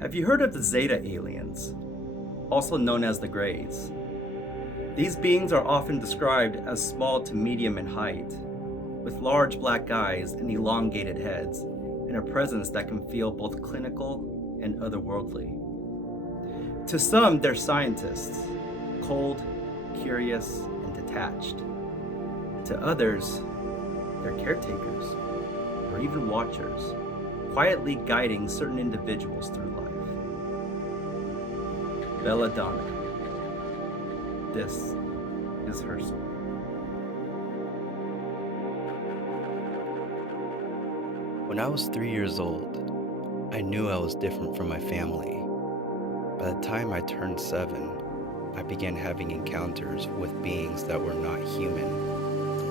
Have you heard of the Zeta aliens, also known as the Greys? These beings are often described as small to medium in height, with large black eyes and elongated heads, and a presence that can feel both clinical and otherworldly. To some, they're scientists, cold, curious, and detached. To others, they're caretakers, or even watchers, quietly guiding certain individuals through life. Belladonna. This is her story. When I was 3 years old, I knew I was different from my family. By the time I turned 7, I began having encounters with beings that were not human,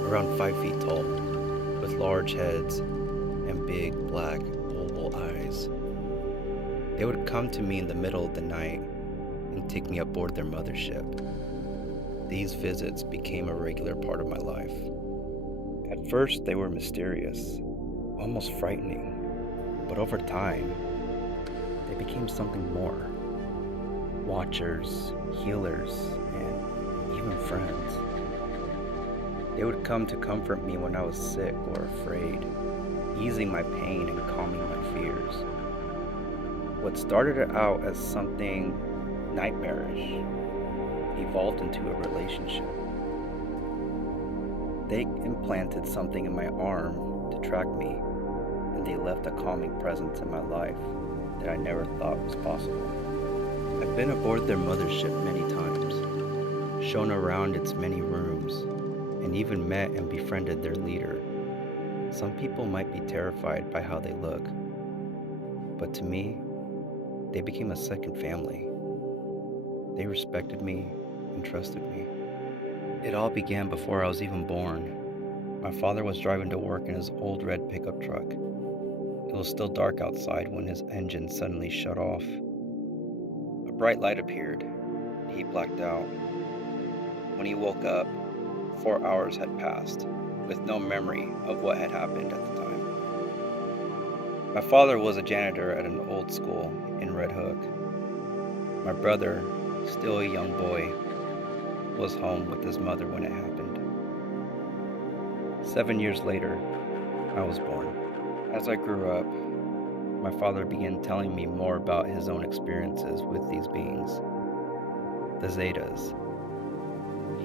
around 5 feet tall, with large heads and big black oval eyes. They would come to me in the middle of the night and take me aboard their mothership. These visits became a regular part of my life. At first, they were mysterious, almost frightening, but over time, they became something more. Watchers, healers, and even friends. They would come to comfort me when I was sick or afraid, easing my pain and calming my fears. What started out as something nightmarish evolved into a relationship. They implanted something in my arm to track me, and they left a calming presence in my life that I never thought was possible. I've been aboard their mothership many times, shown around its many rooms, and even met and befriended their leader. Some people might be terrified by how they look, but to me, they became a second family. They respected me and trusted me. It all began before I was even born. My father was driving to work in his old red pickup truck. It was still dark outside when his engine suddenly shut off. A bright light appeared. He blacked out. When he woke up, 4 hours had passed, with no memory of what had happened at the time. My father was a janitor at an old school in Red Hook. My brother, still a young boy, was home with his mother when it happened. 7 years later, I was born. As I grew up, my father began telling me more about his own experiences with these beings, the Zetas.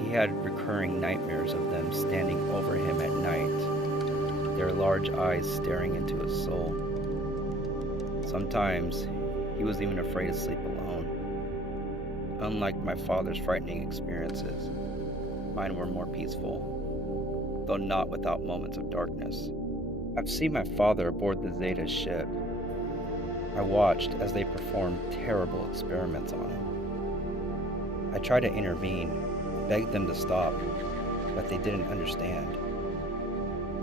He had recurring nightmares of them standing over him at night, their large eyes staring into his soul. Sometimes, he was even afraid to sleep alone. Unlike my father's frightening experiences, mine were more peaceful, though not without moments of darkness. I've seen my father aboard the Zeta's ship. I watched as they performed terrible experiments on him. I tried to intervene, begged them to stop, but they didn't understand.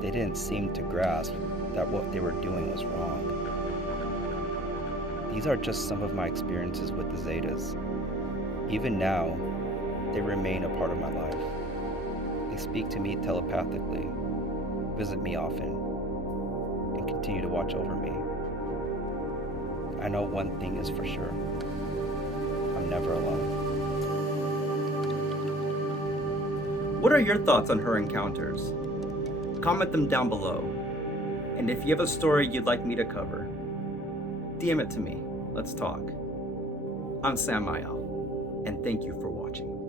They didn't seem to grasp that what they were doing was wrong. These are just some of my experiences with the Zetas. Even now, they remain a part of my life. They speak to me telepathically, visit me often, and continue to watch over me. I know one thing is for sure. I'm never alone. What are your thoughts on her encounters? Comment them down below. And if you have a story you'd like me to cover, DM it to me. Let's talk. I'm Sam Mayal, and thank you for watching.